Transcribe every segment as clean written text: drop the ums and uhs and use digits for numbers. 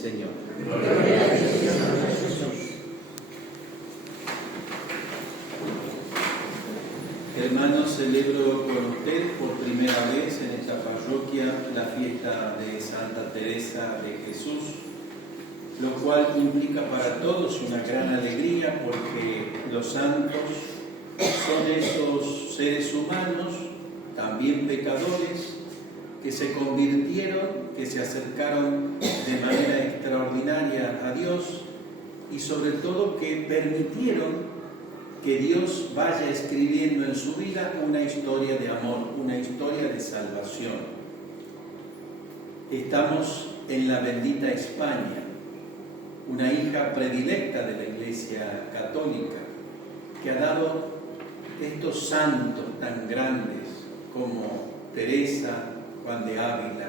Señor. Hermanos, celebro con usted por primera vez en esta parroquia la fiesta de Santa Teresa de Jesús, lo cual implica para todos una gran alegría porque los santos son esos seres humanos, también pecadores, que se convirtieron, que se acercaron de manera extraordinaria a Dios y sobre todo que permitieron que Dios vaya escribiendo en su vida una historia de amor, una historia de salvación. Estamos en la bendita España, una hija predilecta de la Iglesia Católica, que ha dado estos santos tan grandes como Teresa, Juan de Ávila,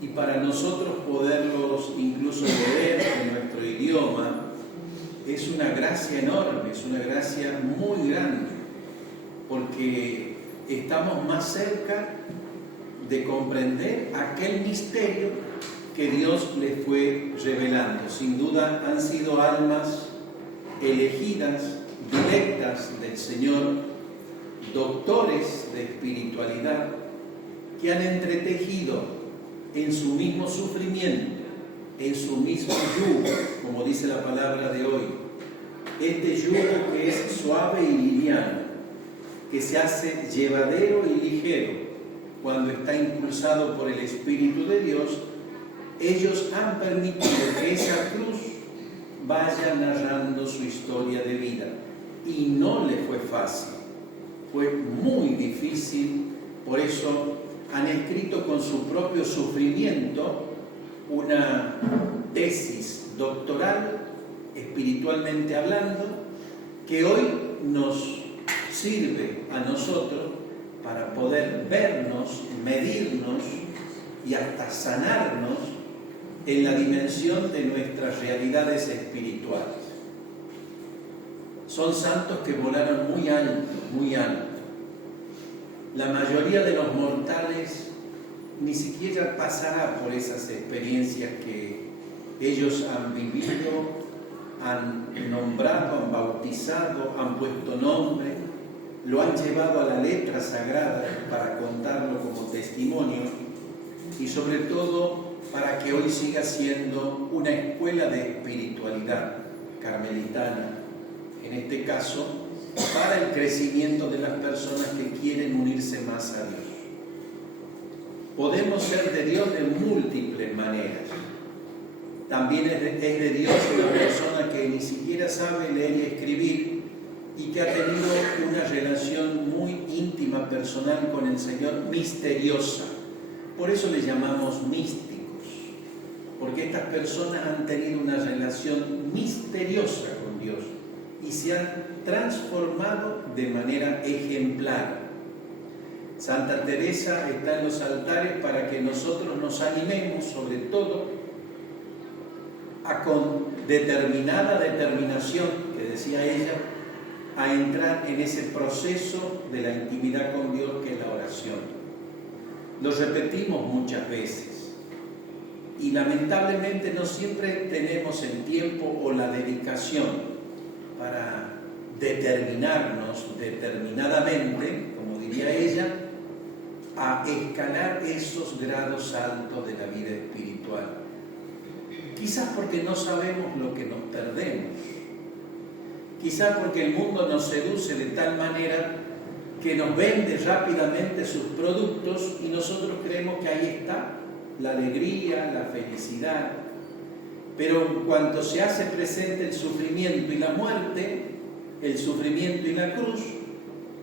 y para nosotros poderlos incluso leer en nuestro idioma es una gracia enorme, es una gracia muy grande, porque estamos más cerca de comprender aquel misterio que Dios les fue revelando. Sin duda han sido almas elegidas, directas del Señor, doctores de espiritualidad, que han entretejido en su mismo sufrimiento, en su mismo yugo, como dice la palabra de hoy, este yugo que es suave y liviano, que se hace llevadero y ligero cuando está impulsado por el Espíritu de Dios. Ellos han permitido que esa cruz vaya narrando su historia de vida, y no le fue fácil, fue muy difícil. Por eso han escrito con su propio sufrimiento una tesis doctoral, espiritualmente hablando, que hoy nos sirve a nosotros para poder vernos, medirnos y hasta sanarnos en la dimensión de nuestras realidades espirituales. Son santos que volaron muy alto, muy alto. La mayoría de los mortales ni siquiera pasará por esas experiencias que ellos han vivido, han nombrado, han bautizado, han puesto nombre, lo han llevado a la letra sagrada para contarlo como testimonio, y sobre todo para que hoy siga siendo una escuela de espiritualidad carmelitana, en este caso, para el crecimiento de las personas que quieren unirse más a Dios. Podemos ser de Dios de múltiples maneras. También es de Dios una persona que ni siquiera sabe leer y escribir y que ha tenido una relación muy íntima, personal con el Señor, misteriosa. Por eso le llamamos místicos, porque estas personas han tenido una relación misteriosa con Dios y se han transformado de manera ejemplar. Santa Teresa está en los altares para que nosotros nos animemos, sobre todo, a con determinada determinación, que decía ella, a entrar en ese proceso de la intimidad con Dios que es la oración. Lo repetimos muchas veces y lamentablemente no siempre tenemos el tiempo o la dedicación para determinarnos determinadamente, como diría ella, a escalar esos grados altos de la vida espiritual. Quizás porque no sabemos lo que nos perdemos, quizás porque el mundo nos seduce de tal manera que nos vende rápidamente sus productos y nosotros creemos que ahí está la alegría, la felicidad. Pero en cuanto se hace presente el sufrimiento y la muerte, el sufrimiento y la cruz,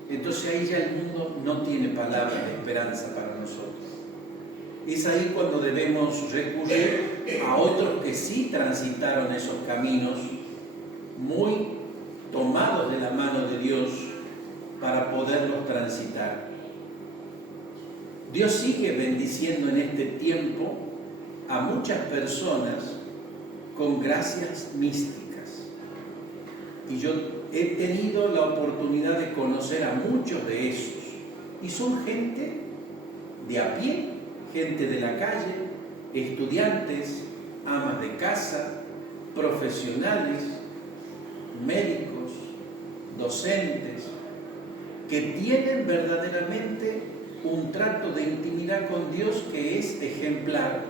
entonces ahí ya el mundo no tiene palabra de esperanza para nosotros. Es ahí cuando debemos recurrir a otros que sí transitaron esos caminos, muy tomados de la mano de Dios para poderlos transitar. Dios sigue bendiciendo en este tiempo a muchas personas con gracias místicas. Y yo he tenido la oportunidad de conocer a muchos de esos. Y son gente de a pie, gente de la calle, estudiantes, ama profesionales, médicos, docentes, que tienen verdaderamente un trato de intimidad con Dios que es ejemplar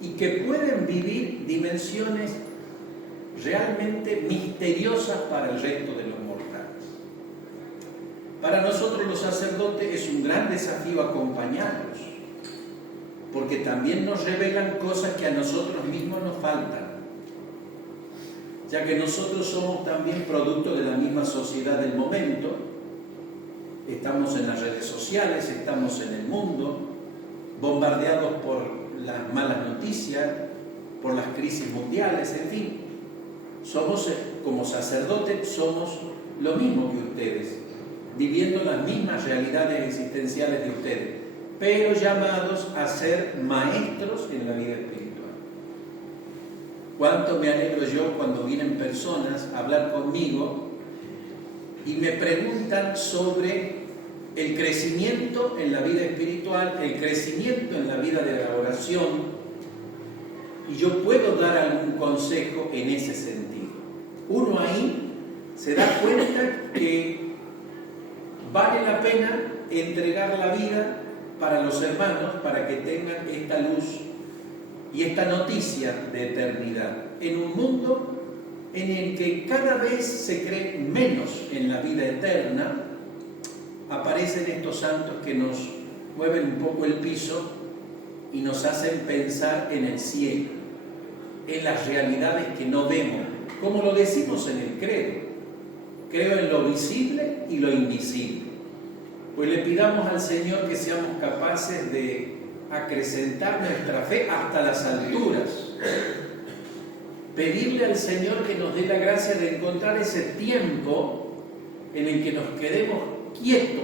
y que pueden vivir dimensiones realmente misteriosas para el resto de los mortales. Para nosotros los sacerdotes es un gran desafío acompañarlos, porque también nos revelan cosas que a nosotros mismos nos faltan, ya que nosotros somos también producto de la misma sociedad del momento. Estamos en las redes sociales, estamos en el mundo, bombardeados por las malas noticias, por las crisis mundiales, en fin. Somos, como sacerdotes, somos lo mismo que ustedes, viviendo las mismas realidades existenciales de ustedes, pero llamados a ser maestros en la vida espiritual. Cuánto me alegro yo cuando vienen personas a hablar conmigo y me preguntan sobre el crecimiento en la vida espiritual, el crecimiento en la vida de la oración, y yo puedo dar algún consejo en ese sentido. Uno ahí se da cuenta que vale la pena entregar la vida para los hermanos, para que tengan esta luz y esta noticia de eternidad, en un mundo en el que cada vez se cree menos en la vida eterna. Aparecen estos santos que nos mueven un poco el piso y nos hacen pensar en el cielo, en las realidades que no vemos, como lo decimos en el credo. Creo en lo visible y lo invisible. Pues le pidamos al Señor que seamos capaces de acrecentar nuestra fe hasta las alturas. Pedirle al Señor que nos dé la gracia de encontrar ese tiempo en el que nos quedemos quietos,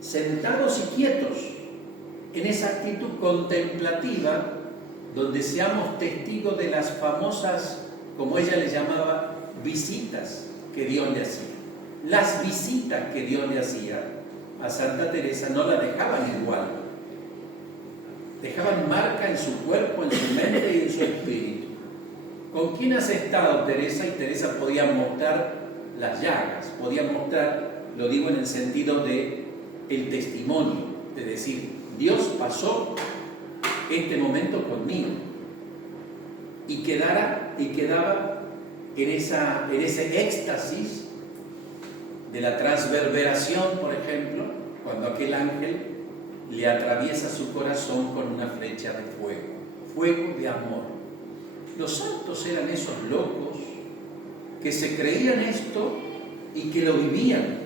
sentados y quietos, en esa actitud contemplativa, donde seamos testigos de las famosas, como ella le llamaba, visitas que Dios le hacía. Las visitas que Dios le hacía a Santa Teresa no la dejaban igual, dejaban marca en su cuerpo, en su mente y en su espíritu. ¿Con quién has estado, Teresa? Y Teresa podía mostrar las llagas, podía mostrar, lo digo en el sentido de el testimonio, de decir, Dios pasó este momento conmigo, y quedaba en ese éxtasis de la transverberación, por ejemplo, cuando aquel ángel le atraviesa su corazón con una flecha de fuego de amor. Los santos eran esos locos que se creían esto y que lo vivían,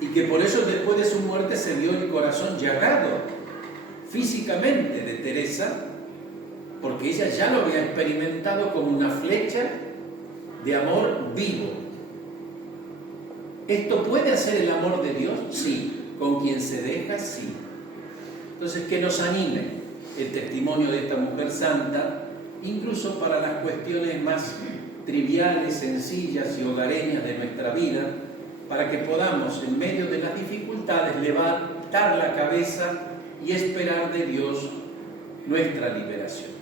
y que por eso después de su muerte se vio el corazón llagado físicamente de Teresa, porque ella ya lo había experimentado como una flecha de amor vivo. ¿Esto puede hacer el amor de Dios? Sí. ¿Con quien se deja? Sí. Entonces, que nos anime el testimonio de esta mujer santa, incluso para las cuestiones más triviales, sencillas y hogareñas de nuestra vida, para que podamos, en medio de las dificultades, levantar la cabeza y esperar de Dios nuestra liberación.